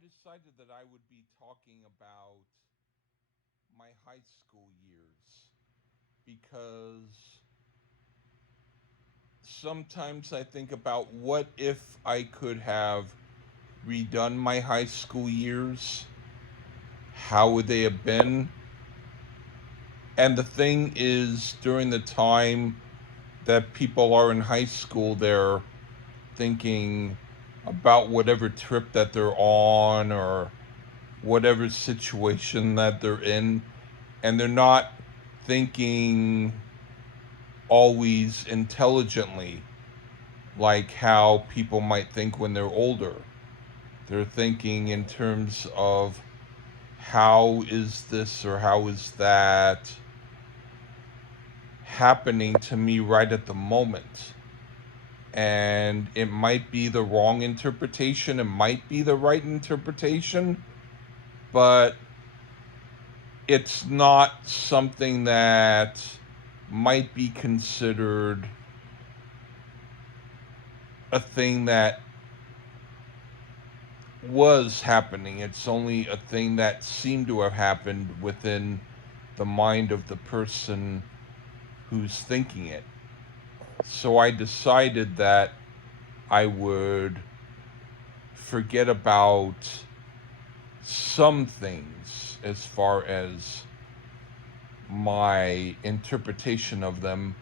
decided that I would be talking about my high school years because sometimes I think about what if I could have redone my high school years? How would they have been? And the thing is, during the time that people are in high school, they're thinking about whatever trip that they're on or whatever situation that they're in, and they're not thinking always intelligently like how people might think when they're older. They're thinking in terms of how is this or how is that happening to me right at the moment. And it might be the wrong interpretation, it might be the right interpretation, but it's not something that might be considered a thing that was happening. It's only a thing that seemed to have happened within the mind of the person who's thinking it. So I decided that I would forget about some things as far as my interpretation of them,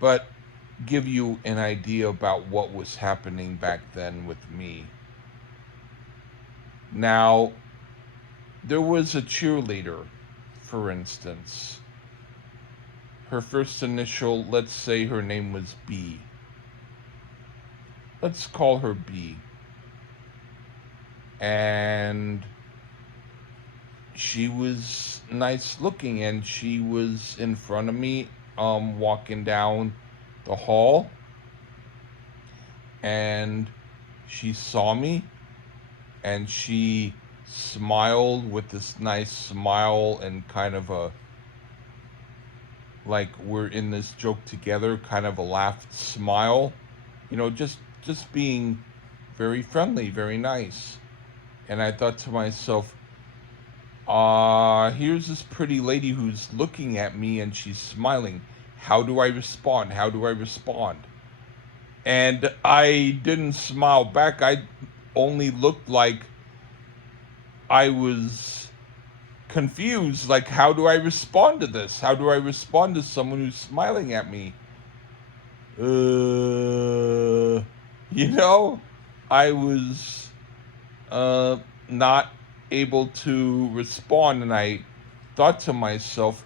but give you an idea about what was happening back then with me. Now, there was a cheerleader, for instance. Her first initial, let's say her name was B. Let's call her B. And she was nice looking, and she was in front of me, walking down the hall, and she saw me, and she smiled with this nice smile and kind of a, like we're in this joke together, kind of a laughed smile, just being very friendly, very nice. And I thought to myself, here's this pretty lady who's looking at me and she's smiling. How do I respond? How do I respond? And I didn't smile back. I only looked like I was confused. Like, how do I respond to this? How do I respond to someone who's smiling at me? Uh, you know, I was uh, not able to respond, and I thought to myself,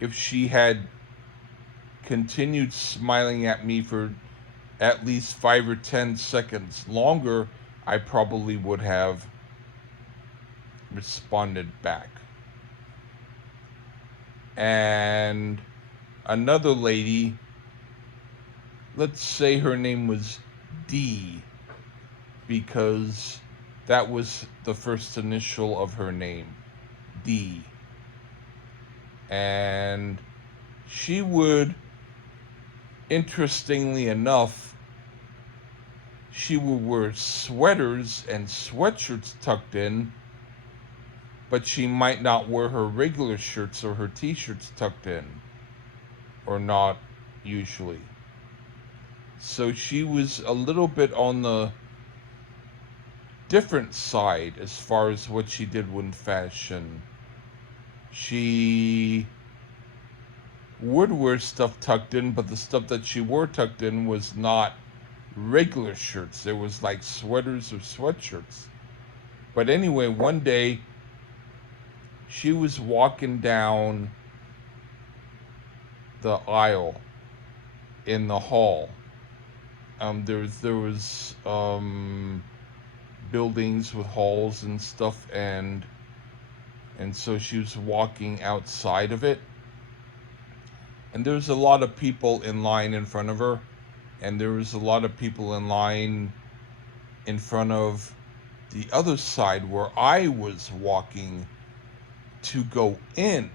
if she had continued smiling at me for at least 5 or 10 seconds longer, I probably would have responded back. And another lady, let's say her name was D, because that was the first initial of her name, D. And she would, interestingly enough, she would wear sweaters and sweatshirts tucked in, but she might not wear her regular shirts or her t-shirts tucked in, or not usually. So she was a little bit on the different side as far as what she did with fashion. She would wear stuff tucked in, but the stuff that she wore tucked in was not regular shirts. It was like sweaters or sweatshirts. But anyway, one day she was walking down the aisle in the hall. There was buildings with halls and stuff, and so she was walking outside of it, and there was a lot of people in line in front of her, and there was a lot of people in line in front of the other side where I was walking to go in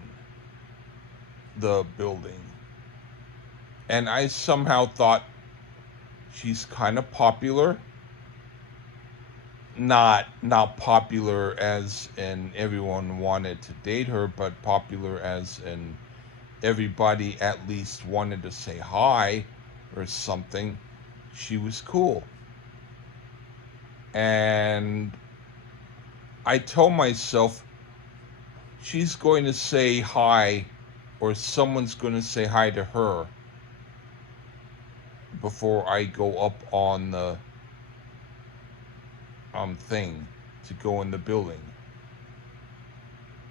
the building. And I somehow thought, she's kind of popular. not popular as in everyone wanted to date her, but popular as in everybody at least wanted to say hi or something. She was cool. And I told myself she's going to say hi, or someone's going to say hi to her before I go up on the thing to go in the building.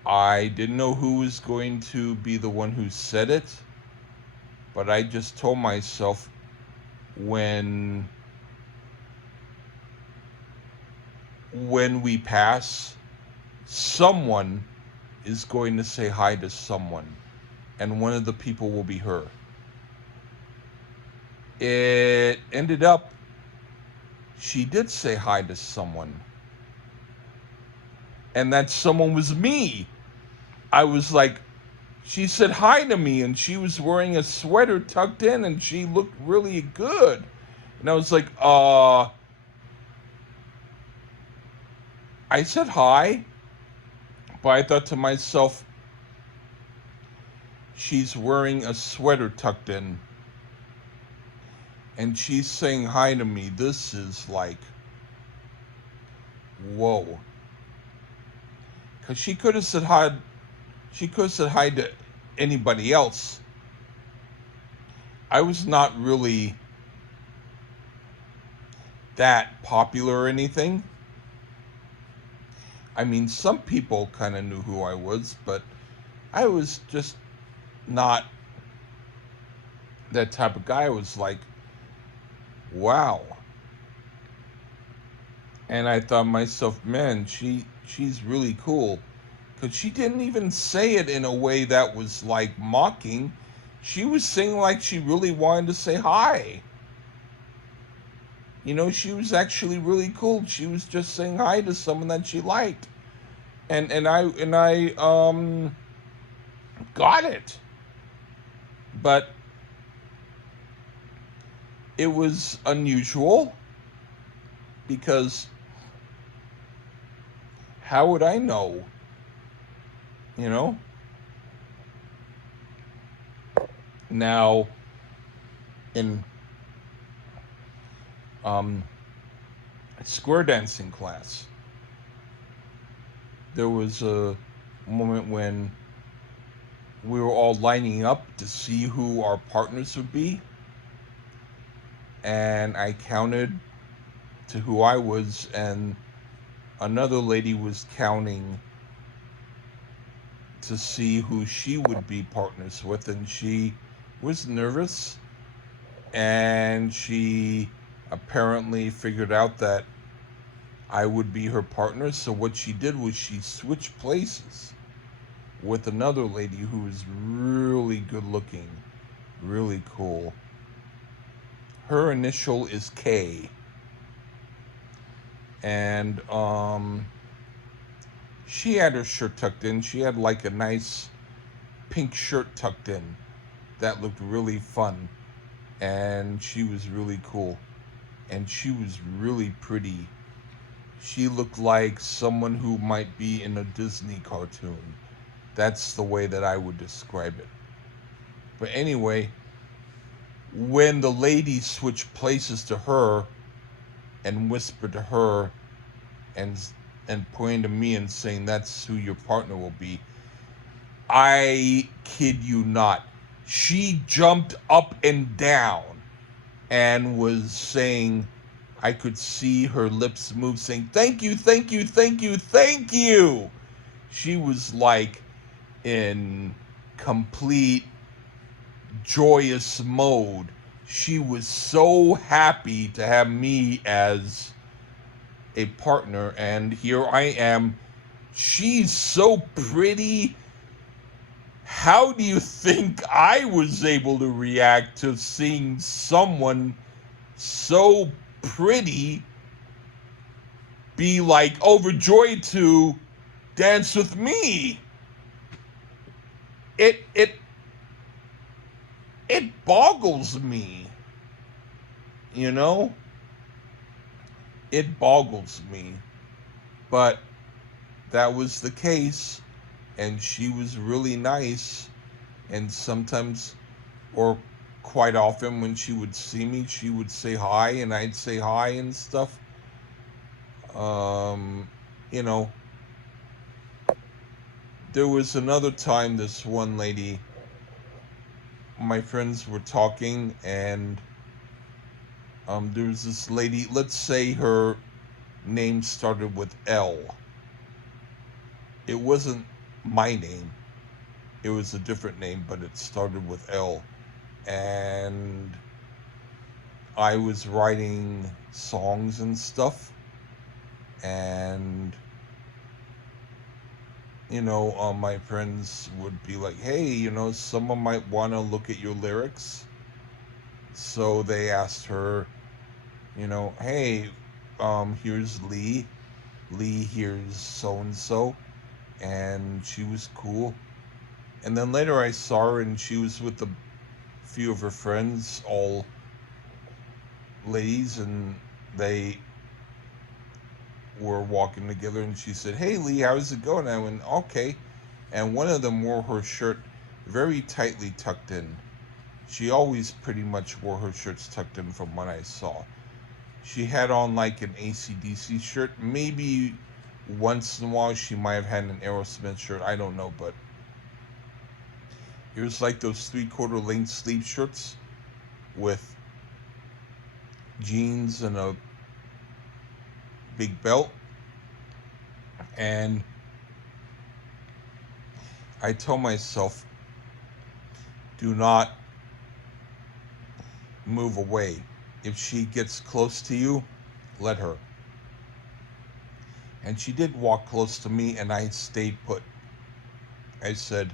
I didn't know who was going to be the one who said it, but I just told myself when we pass, someone is going to say hi to someone, and one of the people will be her. It ended up she did say hi to someone, and that someone was me. I was like, she said hi to me, and she was wearing a sweater tucked in, and she looked really good. And I was like, I said hi, but I thought to myself, she's wearing a sweater tucked in, and she's saying hi to me. This is like, whoa. Because she could have said hi. She could have said hi to anybody else. I was not really that popular or anything. I mean, some people kind of knew who I was, but I was just not that type of guy. I was like, wow. And I thought to myself, man, she's really cool. Because she didn't even say it in a way that was like mocking. She was saying like she really wanted to say hi. You know, she was actually really cool. She was just saying hi to someone that she liked. And I got it. But it was unusual because how would I know? You know? Now in um square dancing class, there was a moment when we were all lining up to see who our partners would be, and I counted to who I was, and another lady was counting to see who she would be partners with, and she was nervous, and she apparently figured out that I would be her partner. So what she did was she switched places with another lady who was really good looking, really cool. Her initial is K. And she had her shirt tucked in. She had like a nice pink shirt tucked in that looked really fun. And she was really cool. And she was really pretty. She looked like someone who might be in a Disney cartoon. That's the way that I would describe it. But anyway, when the lady switched places to her and whispered to her and pointing to me and saying that's who your partner will be, I kid you not, she jumped up and down and was saying, I could see her lips move, saying, thank you, thank you, thank you, thank you. She was like in complete joyous mode. She was so happy to have me as a partner, and here I am. She's so pretty. How do you think I was able to react to seeing someone so pretty be like overjoyed to dance with me? It it boggles me, you know? It boggles me. But that was the case, and she was really nice. And sometimes, or quite often, when she would see me, she would say hi, and I'd say hi and stuff. Um, you know, there was another time this one lady, my friends were talking, and there was this lady, let's say her name started with L. It wasn't my name, it was a different name, but it started with L. And I was writing songs and stuff, and my friends would be like, hey, someone might want to look at your lyrics. So they asked her, hey, here's Lee. Lee, here's so and so. And she was cool. And then later I saw her, and she was with a few of her friends, all ladies, and they were walking together, and she said, hey, Lee, how's it going? I went, okay. And one of them wore her shirt very tightly tucked in. She always pretty much wore her shirts tucked in from what I saw. She had on like an AC/DC shirt. Maybe once in a while she might have had an Aerosmith shirt. I don't know, but it was like those 3/4 length sleeve shirts with jeans and a big belt. And I told myself, do not move away. If she gets close to you, let her. And she did walk close to me, and I stayed put. I said,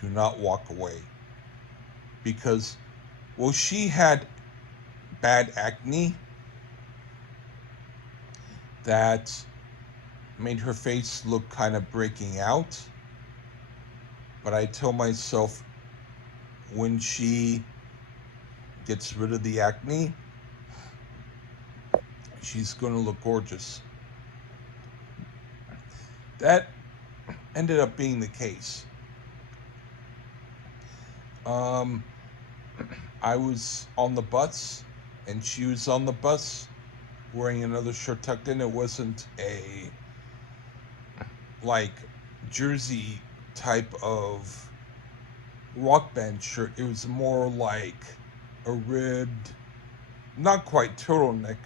do not walk away. Because, well, she had bad acne that made her face look kind of breaking out. But I told myself, when she gets rid of the acne, she's going to look gorgeous. That ended up being the case. I was on the bus, and she was on the bus wearing another shirt tucked in. It wasn't a like jersey type of rock band shirt. It was more like a ribbed, not quite turtleneck,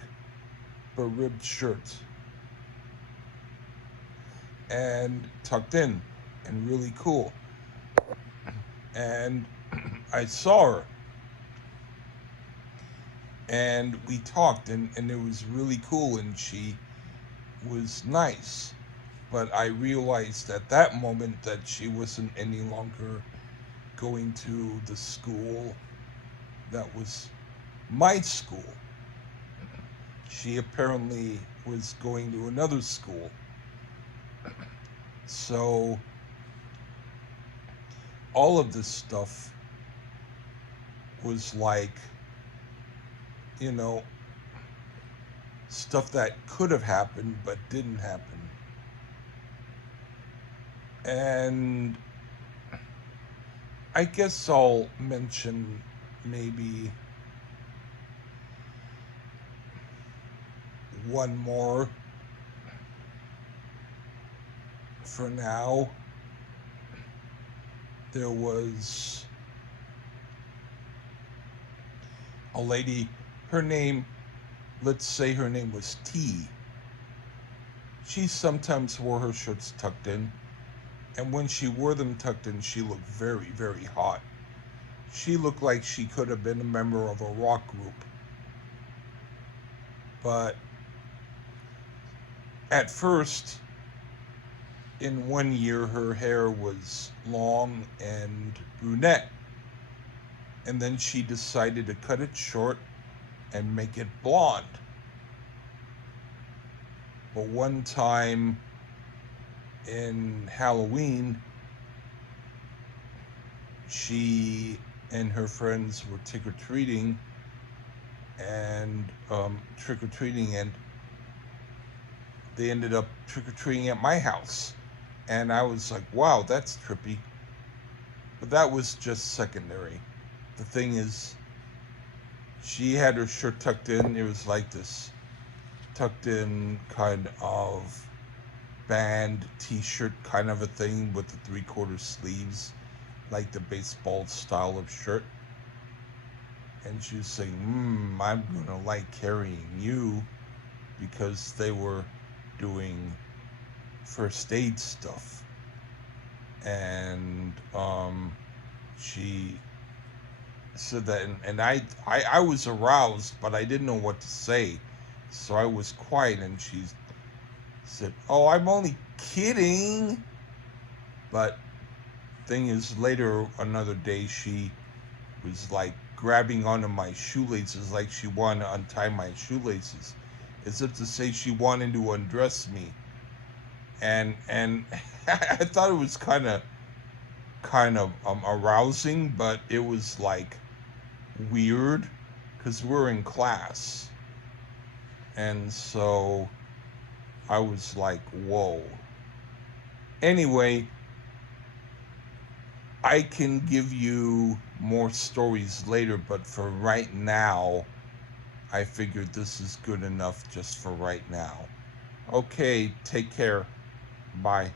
but ribbed shirt, and tucked in and really cool. And I saw her, and we talked, and it was really cool, and she was nice. But I realized at that moment that she wasn't any longer going to the school that was my school. She apparently was going to another school. So all of this stuff was like, you know, stuff that could have happened but didn't happen. And I guess I'll mention maybe one more for now. There was a lady, her name, let's say her name was T. She sometimes wore her shirts tucked in, and when she wore them tucked in, she looked very, very hot. She looked like she could have been a member of a rock group. But at first, in one year, her hair was long and brunette. And then she decided to cut it short and make it blonde. But one time in Halloween, she and her friends were trick or treating, and they ended up trick-or-treating at my house. And I was like, wow, that's trippy. But that was just secondary. The thing is, she had her shirt tucked in. It was like this tucked in kind of band t-shirt kind of a thing with the three-quarter sleeves, like the baseball style of shirt. And she was saying, I'm gonna like carrying you, because they were doing first aid stuff. And she said that, and I was aroused, but I didn't know what to say. So I was quiet, and she said, "Oh, I'm only kidding." But thing is, later another day, she was like grabbing onto my shoelaces, like she wanted to untie my shoelaces, as if to say she wanted to undress me. And I thought it was kind of arousing, but it was like weird because we're in class, and so I was like, whoa. Anyway, I can give you more stories later, but for right now, I figured this is good enough just for right now. Okay, take care. Bye.